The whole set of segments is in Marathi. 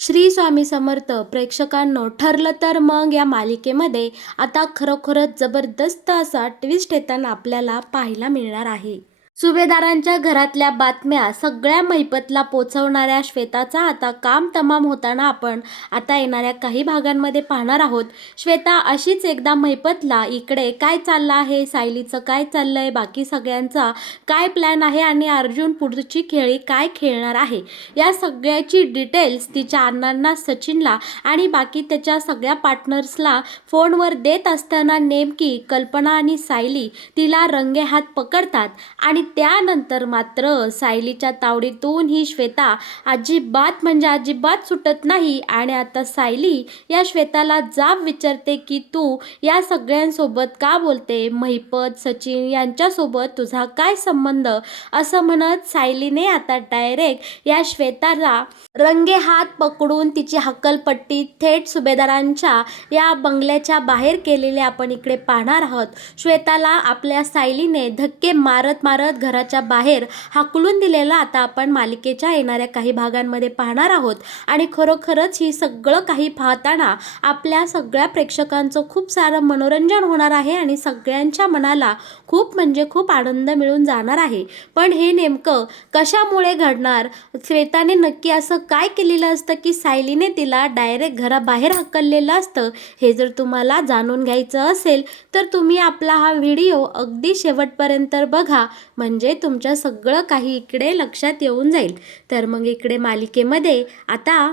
श्री स्वामी समर्थ प्रेक्षकांनो, ठरलं तर मग या मालिकेमध्ये आता खरोखरच जबरदस्त असा ट्विस्ट येताना आपल्याला पाहायला मिळणार आहे. सुभेदारांच्या घरातल्या बातम्या सगळ्या महिपतला पोचवणाऱ्या श्वेताचा आता काम तमाम होताना आपण आता येणाऱ्या काही भागांमध्ये पाहणार आहोत. श्वेता अशीच एकदा महिपतला इकडे काय चाललं आहे, सायलीचं काय चाललंय, बाकी सगळ्यांचा काय प्लॅन आहे आणि अर्जुन पुढची खेळी काय खेळणार आहे, या सगळ्याची डिटेल्स तिच्या अण्णांना, सचिनला आणि बाकी त्याच्या सगळ्या पार्टनर्सला फोनवर देत असताना नेमकी कल्पना आणि सायली तिला रंगेहात पकडतात आणि त्यानंतर मात्र सायलीच्या तावडीतून ही श्वेता अजिबात म्हणजे अजिबात सुटत नाही. आणि आता सायली या श्वेताला जाब विचारते की तू या सगळ्यांसोबत का बोलते, महिपत, सचिन यांच्यासोबत तुझा काय संबंध, असं म्हणत सायलीने आता डायरेक्ट या श्वेताला रंगेहात पकडून तिची हक्कलपट्टी थेट सुभेदारांच्या या बंगल्याच्या बाहेर केलेले आपण इकडे पाहणार आहोत. श्वेताला आपल्या सायलीने धक्के मारत मारत घराच्या बाहेर हाकलून दिलेला आता आपण मालिकेच्या येणाऱ्या काही भागांमध्ये पाहणार आहोत. आणि खरोखरच ही सगळं काही पाहताना आपल्या सगळ्या प्रेक्षकांचं खूप सारं मनोरंजन होणार आहे आणि सगळ्यांच्या मनाला खूप म्हणजे खूप आनंद मिळून जाणार आहे. पण हे नेमकं कशामुळे घडणार, श्वेताने नक्की असं काय केलेलं असतं की सायलीने तिला डायरेक्ट घराबाहेर हकललेलं असतं, हे जर तुम्हाला जाणून घ्यायचं असेल तर तुम्ही आपला हा व्हिडिओ अगदी शेवटपर्यंत बघा, म्हणजे तुमच्या सगळं काही इकडे लक्षात येऊन जाईल. तर मग इकडे मालिकेमध्ये आता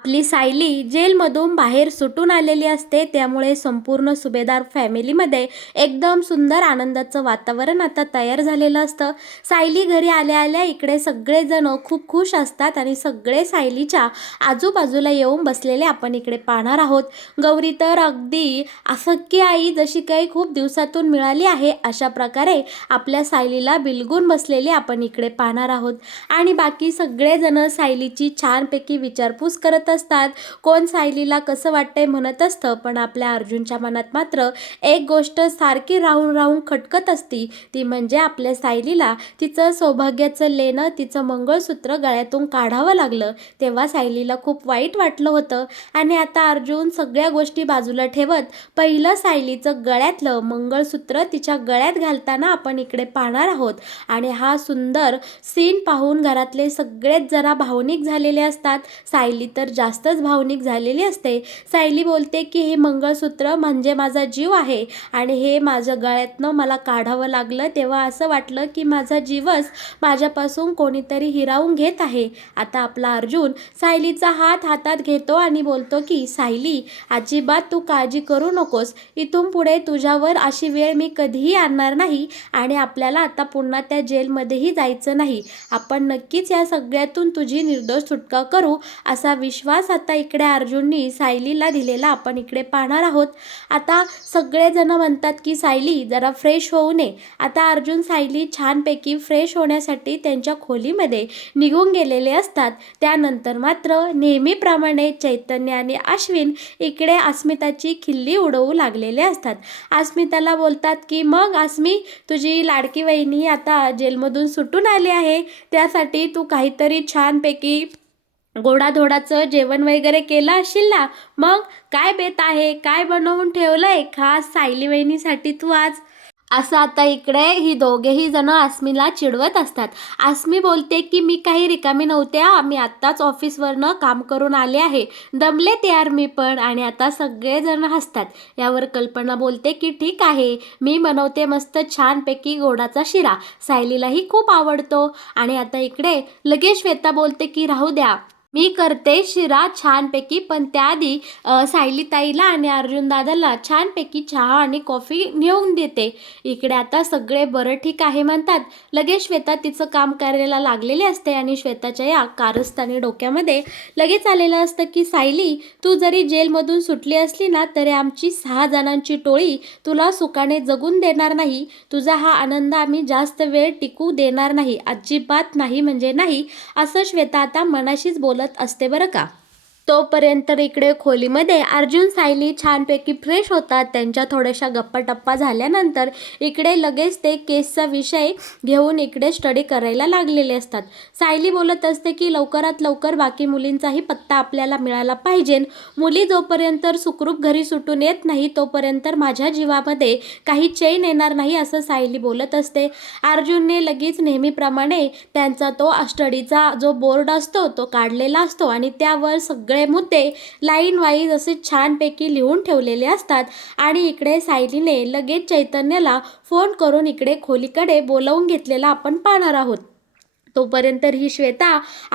आपली सायली जेलमधून बाहेर सुटून आलेली असते, त्यामुळे संपूर्ण सुभेदार फॅमिलीमध्ये एकदम सुंदर आनंदाचं वातावरण आता तयार झालेलं असतं. सायली घरी आल्या आल्या इकडे सगळेजण खूप खुश असतात आणि सगळे सायलीच्या आजूबाजूला येऊन बसलेले आपण इकडे पाहणार आहोत. गौरी तर अगदी असख्य आई जशी काही खूप दिवसातून मिळाली आहे अशा प्रकारे आपल्या सायलीला बिलगून बसलेले आपण इकडे पाहणार आहोत. आणि बाकी सगळेजण सायलीची छानपैकी विचारपूस करत असतात, कोण सायलीला कसं वाटतंय म्हणत असतं. पण आपल्या अर्जुनच्या मनात मात्र एक गोष्ट सारखी राहून राहून खटकत असती, ती म्हणजे आपल्या सायलीला तिचं सौभाग्याचं लेणं, तिचं मंगळसूत्र गळ्यातून काढावं लागलं तेव्हा सायलीला खूप वाईट वाटलं होतं. आणि आता अर्जुन सगळ्या गोष्टी बाजूला ठेवत पहिलं सायलीचं गळ्यातलं मंगळसूत्र तिच्या गळ्यात घालताना आपण इकडे पाहणार आहोत. आणि हा सुंदर सीन पाहून घरातले सगळेच जरा भावनिक झालेले असतात. सायली तर जास्तच भावनिक झालेली असते. सायली बोलते की हे मंगळसूत्र म्हणजे माझा जीव आहे आणि हे माझ्या गळ्यातनं मला काढावं लागलं तेव्हा असं वाटलं की माझा जीवच माझ्यापासून कोणीतरी हिरावून घेत आहे. आता आपला अर्जुन सायलीचा हात हातात घेतो आणि बोलतो की सायली, अजिबात तू काळजी करू नकोस, इथून पुढे तुझ्यावर अशी वेळ मी कधीही आणणार नाही आणि आपल्याला आता पुन्हा त्या जेलमध्येही जायचं नाही. आपण नक्कीच या सगळ्यातून तुझी निर्दोष सुटका करू, असा विश्वास आता इकडे अर्जुननी सायलीला दिलेला आपण इकडे पाहणार आहोत. आता सगळेजण म्हणतात की सायली जरा फ्रेश होऊ नये. आता अर्जुन सायली छानपैकी फ्रेश होण्यासाठी त्यांच्या खोलीमध्ये निघून गेलेले असतात. त्यानंतर मात्र नेहमीप्रमाणे चैतन्य आणि अश्विन इकडे अस्मिताची खिल्ली उडवू लागलेले असतात. अस्मिताला बोलतात की मग अस्मी, तुझी लाडकी वहिनी आता जेलमधून सुटून आली आहे, त्यासाठी तू काहीतरी छानपैकी गोडाधोडाचं जेवण वगैरे केलं असशील ना, मग काय बेत आहे, काय बनवून ठेवलंय खास सायली वहिनीसाठी तू आज, असं आता इकडे ही दोघेही जण आस्मीला चिडवत असतात. आस्मी बोलते की मी काही रिकामी नव्हते, मी आत्ताच ऑफिसवरनं काम करून आले आहे, दमलेत यार मी पण. आणि आता सगळेजण हसतात. यावर कल्पना बोलते की ठीक आहे, मी बनवते मस्त छानपैकी गोडाचा शिरा, सायलीलाही खूप आवडतो. आणि आता इकडे लगेच श्वेता बोलते की राहू द्या, मी करते शिरा छानपैकी, पण त्याआधी सायलीताईला आणि अर्जुन दादाला छानपैकी चहा आणि कॉफी नेऊन देते. इकडे आता सगळे बरं ठीक आहे म्हणतात. लगेच श्वेता तिचं काम करायला लागलेली असते आणि श्वेताच्या या कारस्थानी डोक्यामध्ये लगेच आलेलं असतं की सायली, तू जरी जेलमधून सुटली असली ना तरी आमची 6 जणांची टोळी तुला सुखाने जगून देणार नाही. तुझा हा आनंद आम्ही जास्त वेळ टिकू देणार नाही, अजिबात नाही म्हणजे नाही, असं श्वेता आता मनाशीच बोलत असते बरं का. तोपर्यंत इकडे खोलीमध्ये अर्जुन सायली छानपैकी फ्रेश होतात. त्यांच्या थोड्याशा गप्पा-टप्पा झाल्यानंतर इकडे लगेच ते केसचा विषय घेऊन इकडे स्टडी करायला लागलेले असतात. सायली बोलत असते की लवकरात लवकर बाकी मुलींचाही पत्ता आपल्याला मिळाला पाहिजे. मुली जोपर्यंत सुखरूप घरी सुटून येत नाही तोपर्यंत माझ्या जीवामध्ये काही चैन येणार नाही, असं सायली बोलत असते. अर्जुनने लगेच नेहमीप्रमाणे त्यांचा तो स्टडीचा जो बोर्ड असतो तो काढलेला असतो आणि त्यावर सगळे मुद्दे लाईन वाईज असे छानपैकी लिहून ठेवलेले असतात. आणि इकडे सायलीने लगेच चैतन्यला फोन करून इकडे खोलीकडे बोलावून घेतलेला आपण पाहणार आहोत. तोपर्यंत ही श्वेता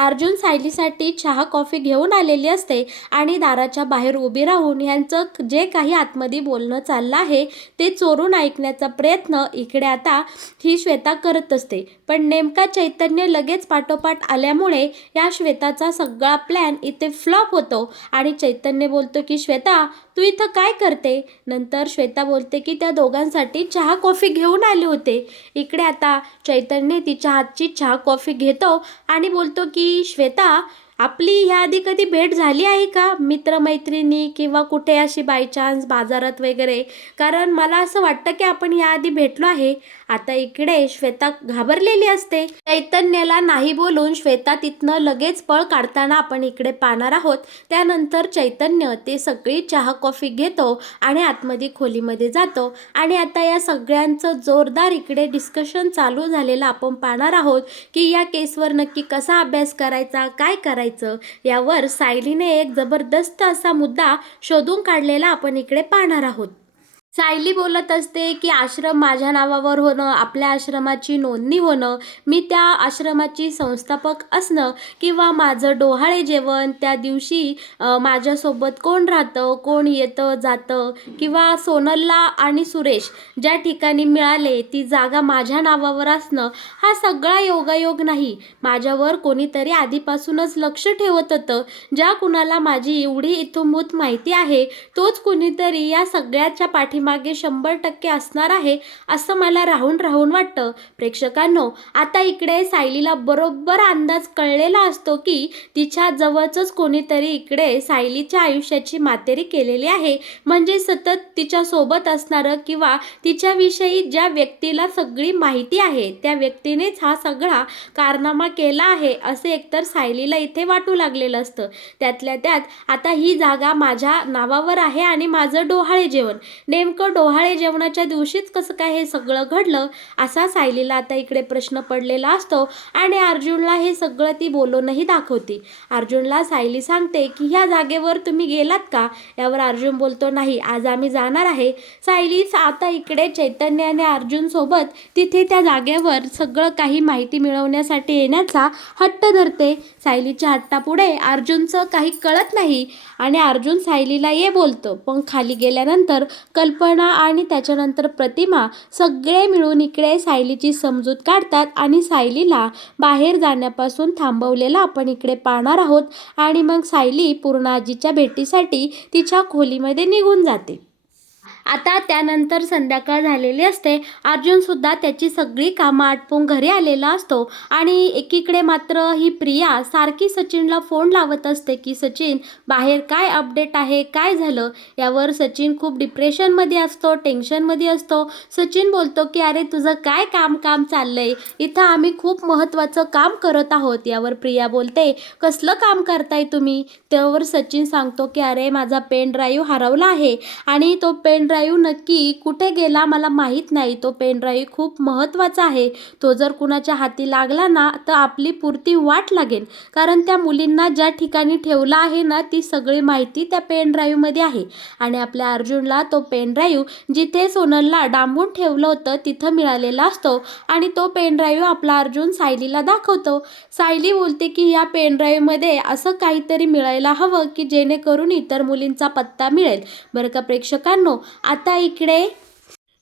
अर्जुन सायलीसाठी चहा कॉफी घेऊन आलेली असते आणि दाराच्या बाहेर उभी राहून ह्यांचं जे काही आतमध्ये बोलणं चाललं आहे ते चोरून ऐकण्याचा प्रयत्न इकडे आता ही श्वेता करत असते. पण नेमका चैतन्य लगेच पाठोपाठ आल्यामुळे या श्वेताचा सगळा प्लॅन इथे फ्लॉप होतो आणि चैतन्य बोलतो की श्वेता तू इथं काय करते. नंतर श्वेता बोलते की त्या दोघांसाठी चहा कॉफी घेऊन आले होते. इकडे आता चैतन्य तिच्या हातची चहा कॉफी घेतो आणि बोलतो की श्वेता आपली ह्याआधी कधी भेट झाली आहे का, मित्रमैत्रिणी किंवा कुठे अशी बाय चान्स बाजारात वगैरे, कारण मला असं वाटतं की आपण ह्याआधी भेटलो आहे. आता इकडे श्वेता घाबरलेली असते. चैतन्याला नाही बोलून श्वेता तिथनं लगेच पळ काढताना आपण इकडे पाहणार आहोत. त्यानंतर चैतन्य ते सगळी चहा कॉफी घेतो आणि आतमध्ये खोलीमध्ये जातो आणि आता या सगळ्यांचं जोरदार इकडे डिस्कशन चालू झालेलं आपण पाहणार आहोत की या केसवर नक्की कसा अभ्यास करायचा, काय करायचं यावर सायलीने एक जबरदस्त असा मुद्दा शोधून काढलेला आपण इकडे पाहणार आहोत. सायली बोलत असते की आश्रम माझ्या नावावर होणं, आपल्या आश्रमाची नोंदणी होणं, मी त्या आश्रमाची संस्थापक असणं किंवा माझं डोहाळे जेवण, त्या दिवशी माझ्यासोबत कोण राहतं, कोण येतं जातं किंवा सोनलला आणि सुरेश ज्या ठिकाणी मिळाले ती जागा माझ्या नावावर असणं, हा सगळा योगायोग नाही. माझ्यावर कोणीतरी आधीपासूनच लक्ष ठेवत होतं. ज्या कुणाला माझी एवढी इथंभूत माहिती आहे तोच कुणीतरी या सगळ्याच्या पाठीमागे 100% असणार आहे असं मला राहून राहून वाटतं. प्रेक्षकांनो, आता इकडे सायलीला बरोबर अंदाज कळलेला असतो की तिच्या जवळच कोणीतरी इकडे सायलीच्या आयुष्याची मातेरी केलेली आहे. म्हणजे सतत तिच्या सोबत असणारं किंवा तिच्याविषयी ज्या व्यक्तीला सगळी माहिती आहे त्या व्यक्तीनेच हा सगळा कारनामा केला आहे असे एकतर सायलीला इथे वाटू लागलेलं असतं. त्यातल्या त्यात आता ही जागा माझ्या नावावर आहे आणि माझं डोहाळे जेवण, नेमकं डोहाळे जेवणाच्या दिवशीच कसं काय हे सगळं घडलं असा सायलीला आता इकडे प्रश्न पडलेला असतो. आणि अर्जुनला हे सगळं ती बोलूनही दाखवते. अर्जुनला सायली सांगते की ह्या जागेवर तुम्ही गेलात का. यावर अर्जुन बोलतो नाही, आज आम्ही जाणार आहे. सायली आता इकडे चैतन्य आणि अर्जुन सोबत तिथे त्या जागेवर सगळं काही माहिती मिळवण्यासाठी येण्याचा हट्ट धरते. सायलीच्या हट्टापुढे अर्जुनचं काही कळत नाही आणि अर्जुन सायलीला ये बोलतो. पण खाली गेल्यानंतर कल्पना आणि त्याच्यानंतर प्रतिमा सगळे मिळून इकडे सायलीची समजूत काढतात आणि सायलीला बाहेर जाण्यापासून थांबवलेला आपण इकडे पाहणार आहोत. आणि मग सायली पूर्णाजीच्या भेटीसाठी तिच्या खोलीमध्ये निघून जाते. आता त्यानंतर संध्याकाळ झालेली असते. अर्जुनसुद्धा त्याची सगळी कामं आटपून घरी आलेला असतो आणि एकीकडे मात्र ही प्रिया सारखी सचिनला फोन लावत असते की सचिन बाहेर काय अपडेट आहे, काय झालं. यावर सचिन खूप डिप्रेशनमध्ये असतो, टेन्शनमध्ये असतो. सचिन बोलतो की अरे तुझं काय काम चाललंय, इथं आम्ही खूप महत्त्वाचं काम करत आहोत. यावर प्रिया बोलते कसलं काम करताय तुम्ही. त्यावर सचिन सांगतो की अरे माझा पेन ड्राईव्ह हरवला आहे आणि तो पेन ड्राईव्ह नक्की कुठे गेला मला माहीत नाही. तो पेन ड्राईव्ह खूप महत्त्वाचा आहे. तो जर कुणाच्या हाती लागला ना तर आपली पुरती वाट लागेल, कारण त्या मुलींना ज्या ठिकाणी ठेवला आहे ना ती सगळी माहिती त्या पेन ड्राईव्हमध्ये आहे. आणि आपल्या अर्जुनला तो पेन ड्राईव्ह जिथे सोनलला डांबून ठेवलं होतं तिथं मिळालेला असतो आणि तो पेन ड्राईव्ह आपला अर्जुन सायलीला दाखवतो. सायली बोलते की या पेन ड्राईव्हमध्ये असं काहीतरी मिळायला हवं की जेणेकरून इतर मुलींचा पत्ता मिळेल. बरं का प्रेक्षकांनो, आता इकडे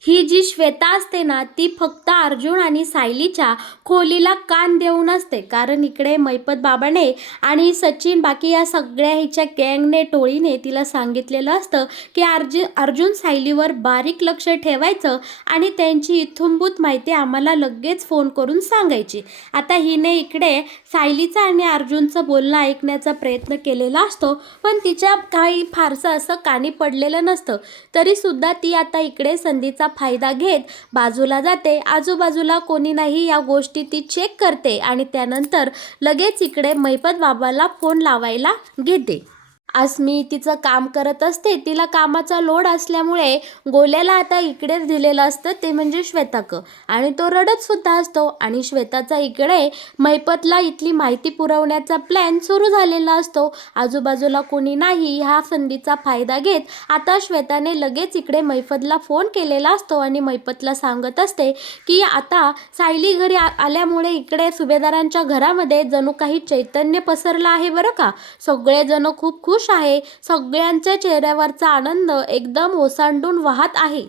ही जी श्वेता असते ना, ती फक्त अर्जुन आणि सायलीच्या खोलीला कान देऊन असते. कारण इकडे मैपत बाबाने आणि सचिन बाकी या सगळ्या हिच्या गँगने टोळीने तिला सांगितलेलं असतं की अर्जुन सायलीवर बारीक लक्ष ठेवायचं आणि त्यांची इत्थंभूत माहिती आम्हाला लगेच फोन करून सांगायची. आता हिने इकडे सायलीचं आणि अर्जुनचं बोलणं ऐकण्याचा प्रयत्न केलेला असतो, पण तिच्या काही फारसं असं कानी पडलेलं नसतं. तरीसुद्धा ती आता इकडे संधीचा फायदा घेत बाजूला जाते. आजूबाजूला कोणी नाही या गोष्टी ती चेक करते आणि त्यानंतर लगेच इकडे मैपत बाबाला फोन लावायला घेते. अस्मी तिचं काम करत असते. तिला कामाचा लोड असल्यामुळे गोल्याला आता इकडे दिलेलं असतं ते म्हणजे श्वेताक आणि तो रडत सुद्धा असतो आणि श्वेताचा इकडे मैपतला इथली माहिती पुरवण्याचा प्लॅन सुरू झालेला असतो. आजूबाजूला कोणी नाही ह्या संधीचा फायदा घेत आता श्वेताने लगेच इकडे मैपतला फोन केलेला असतो आणि मैपतला सांगत असते की आता सायली घरी आल्यामुळे इकडे सुभेदारांच्या घरामध्ये जणू काही चैतन्य पसरलं आहे बरं का. सगळेजण खूप खुश आहे. सगळ्यांच्या चेहऱ्यावरचा आनंद एकदम ओसांडून वाहत आहे.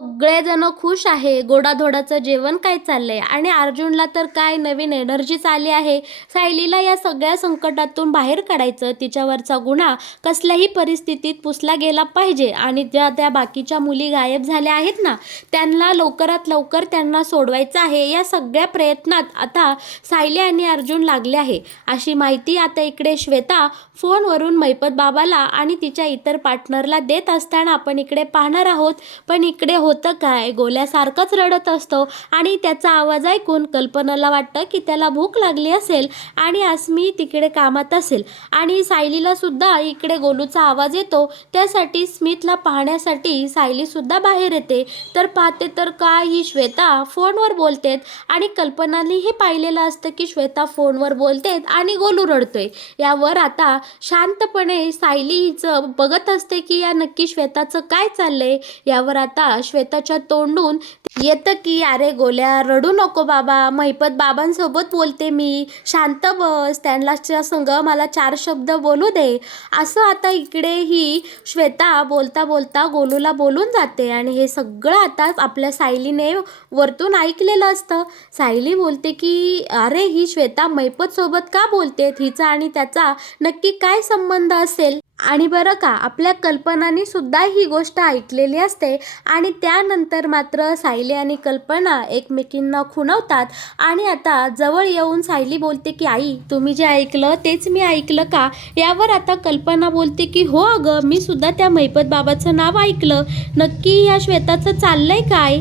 सगळेजण खुश आहे. गोडाधोडाचं जेवण काय चाललंय आणि अर्जुनला तर काय नवीन एनर्जीच आली आहे. सायलीला या सगळ्या संकटातून बाहेर काढायचं, तिच्यावरचा गुन्हा कसल्याही परिस्थितीत पुसला गेला पाहिजे आणि ज्या त्या बाकीच्या मुली गायब झाल्या आहेत ना, त्यांना लवकरात लवकर त्यांना सोडवायचं आहे. या सगळ्या प्रयत्नात आता सायली आणि अर्जुन लागले आहे अशी माहिती आता इकडे श्वेता फोनवरून मैपत बाबाला आणि तिच्या इतर पार्टनरला देत असताना आपण इकडे पाहणार आहोत. पण इकडे होतं काय, गोल्यासारखंच रडत असतो आणि त्याचा आवाज ऐकून कल्पनाला वाटतं की त्याला भूक लागली असेल आणि अस्मी तिकडे कामात असेल आणि सायलीला सुद्धा इकडे गोलूचा आवाज येतो. त्यासाठी स्मितला पाहण्यासाठी सायली सुद्धा बाहेर येते. तर पाहते तर काय, ही श्वेता फोनवर बोलतेत आणि कल्पनानेही पाहिलेलं असतं की श्वेता फोनवर बोलतेत आणि गोलू रडतोय. यावर आता शांतपणे सायली हिचं बघत असते की या नक्की श्वेताचं काय चाललंय. यावर आता श्वेताच्या तोंडून येतं की अरे गोल्या रडू नको बाबा, मैपत बाबांसोबत बोलते मी, शांत बस, त्यांच्या संग मला 4 शब्द बोलू दे. असं आता इकडे ही श्वेता बोलता बोलता गोलूला बोलून जाते आणि हे सगळं आता आपल्या सायलीने वरतून ऐकलेलं असतं. सायली बोलते की अरे ही श्वेता मैपत सोबत का बोलते, हिचा आणि त्याचा नक्की काय संबंध असेल. आणि बरं का, आपल्या कल्पनाने सुद्धा ही गोष्ट ऐकलेली असते आणि त्यानंतर मात्र सायली आणि कल्पना एकमेकींना खुणवतात आणि आता जवळ येऊन सायली बोलते की आई तुम्ही जे ऐकलं तेच मी ऐकलं का. यावर आता कल्पना बोलते की हो अगं, मी सुद्धा त्या मैपत बाबाचं नाव ऐकलं, नक्की या श्वेताचं चाललंय काय.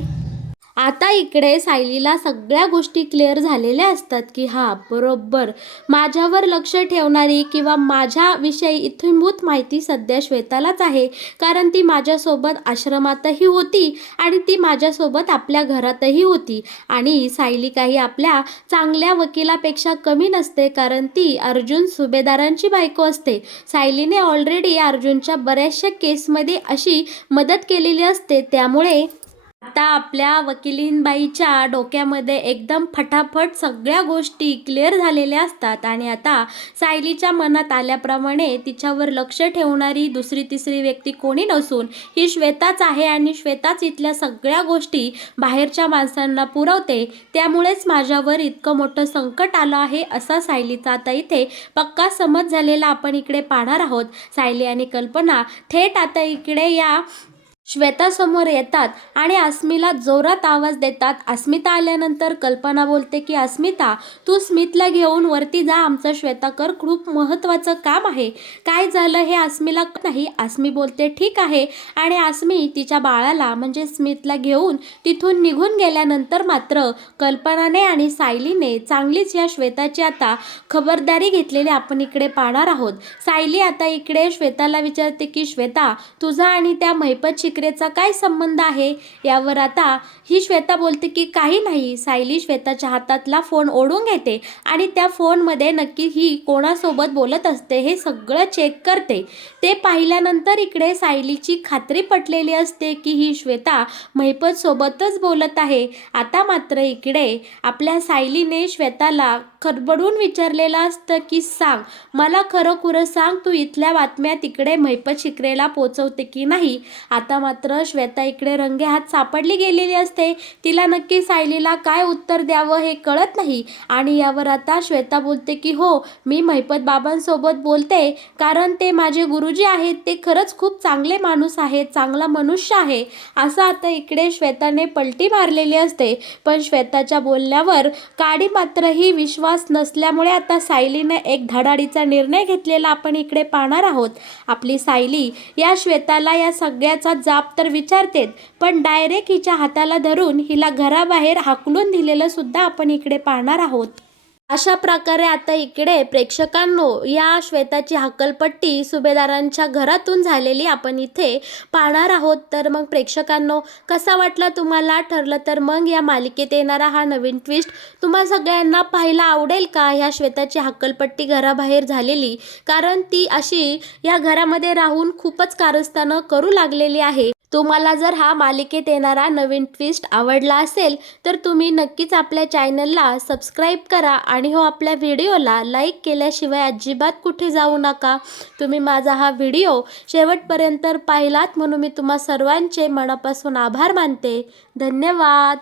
आता इकडे सायलीला सगळ्या गोष्टी क्लिअर झालेल्या असतात की हा बरोबर माझ्यावर लक्ष ठेवणारी किंवा माझ्याविषयी इत्थंभूत माहिती सध्या श्वेतालाच आहे. कारण ती माझ्यासोबत आश्रमातही होती आणि ती माझ्यासोबत आपल्या घरातही होती आणि सायली काही आपल्या चांगल्या वकिलापेक्षा कमी नसते, कारण ती अर्जुन सुभेदारांची बायको असते. सायलीने ऑलरेडी अर्जुनच्या बऱ्याचशा केसमध्ये अशी मदत केलेली असते. त्यामुळे आता आपल्या वकिलीनबाईच्या डोक्यामध्ये एकदम फटाफट सगळ्या गोष्टी क्लिअर झालेल्या असतात आणि आता सायलीच्या मनात आल्याप्रमाणे तिच्यावर लक्ष ठेवणारी दुसरी तिसरी व्यक्ती कोणी नसून ही श्वेताच आहे आणि श्वेताच इथल्या सगळ्या गोष्टी बाहेरच्या माणसांना पुरवते. त्यामुळेच माझ्यावर इतकं मोठं संकट आलं आहे असा सायलीचा आता इथे पक्का समज झालेला आपण इकडे पाहणार आहोत. सायली आणि कल्पना थेट आता इकडे या श्वेतासमोर येतात आणि अस्मिला जोरात आवाज देतात. अस्मिता आल्यानंतर कल्पना बोलते की अस्मिता तू स्मितला घेऊन वरती जा, आमचं श्वेताकर खूप महत्त्वाचं काम आहे. काय झालं हे अस्मीला नाही. अस्मी बोलते ठीक आहे आणि अस्मी तिच्या बाळाला म्हणजे स्मितला घेऊन तिथून निघून गेल्यानंतर मात्र कल्पनाने आणि सायलीने चांगलीच या श्वेताची आता खबरदारी घेतलेली आपण इकडे पाहणार आहोत. सायली आता इकडे श्वेताला विचारते की श्वेता तुझा आणि त्या मैपत शिकरेचा काय संबंध आहे. यावर आता ही श्वेता बोलते की काही नाही. सायली श्वेताच्या हातातला फोन ओढून घेते आणि त्या फोनमध्ये नक्की ही कोणासोबत बोलत असते हे सगळं चेक करते. ते पाहिल्यानंतर इकडे सायलीची खात्री पटलेली असते की ही श्वेता मैपत सोबतच बोलत आहे. आता मात्र इकडे आपल्या सायलीने श्वेताला खडबडून विचारलेलं असतं की सांग मला खरं खुरं सांग, तू इथल्या बातम्या तिकडे मैपत शिकरेला पोचवते की नाही. आता मात्र श्वेता इकडे रंगेहात सापडली गेलेली असते. तिला नक्की सायलीला काय उत्तर द्यावं हे कळत नाही आणि यावर आता श्वेता बोलते की हो, मी महिपत बाबांसोबत बोलते, कारण ते माझे गुरुजी आहेत, ते खरंच खूप चांगले माणूस आहेत, चांगला मनुष्य आहे. असं आता इकडे श्वेताने पलटी मारलेली असते. पण श्वेताच्या बोलण्यावर काडी मात्र ही विश्वास नसल्यामुळे आता सायलीने एक धडाडीचा निर्णय घेतलेला आपण इकडे पाहणार आहोत. आपली सायली या श्वेताला या सगळ्याचा जाब तर विचारतेच, पण डायरेक्ट हिच्या हाताला धरून हिला घराबाहेर हाकलून दिलेलं सुद्धा आपण इकडे पाहणार आहोत. अशा प्रकारे आता इकडे प्रेक्षकांनो या श्वेताची हक्कलपट्टी सुभेदारांच्या घरातून झालेली आपण इथे पाहणार आहोत. तर मग प्रेक्षकांनो, कसा वाटला तुम्हाला ठरलं तर मग या मालिकेत येणारा हा नवीन ट्विस्ट तुम्हा सगळ्यांना पाहायला आवडेल का? ह्या श्वेताची हक्कलपट्टी घराबाहेर झालेली, कारण ती अशी या घरामध्ये राहून खूपच कारस्थानं करू लागलेली आहे. तुम्हाला जर हा मालिकेत येणारा नवीन ट्विस्ट आवडला असेल तर तुम्ही नक्कीच आपल्या चॅनलला सबस्क्राईब करा आणि हो, आपल्या व्हिडिओला लाईक केल्याशिवाय अजिबात कुठे जाऊ नका. तुम्ही माझा हा व्हिडिओ शेवटपर्यंत पाहिलात म्हणून मी तुम्हा सर्वांचे मनापासून आभार मानते. धन्यवाद.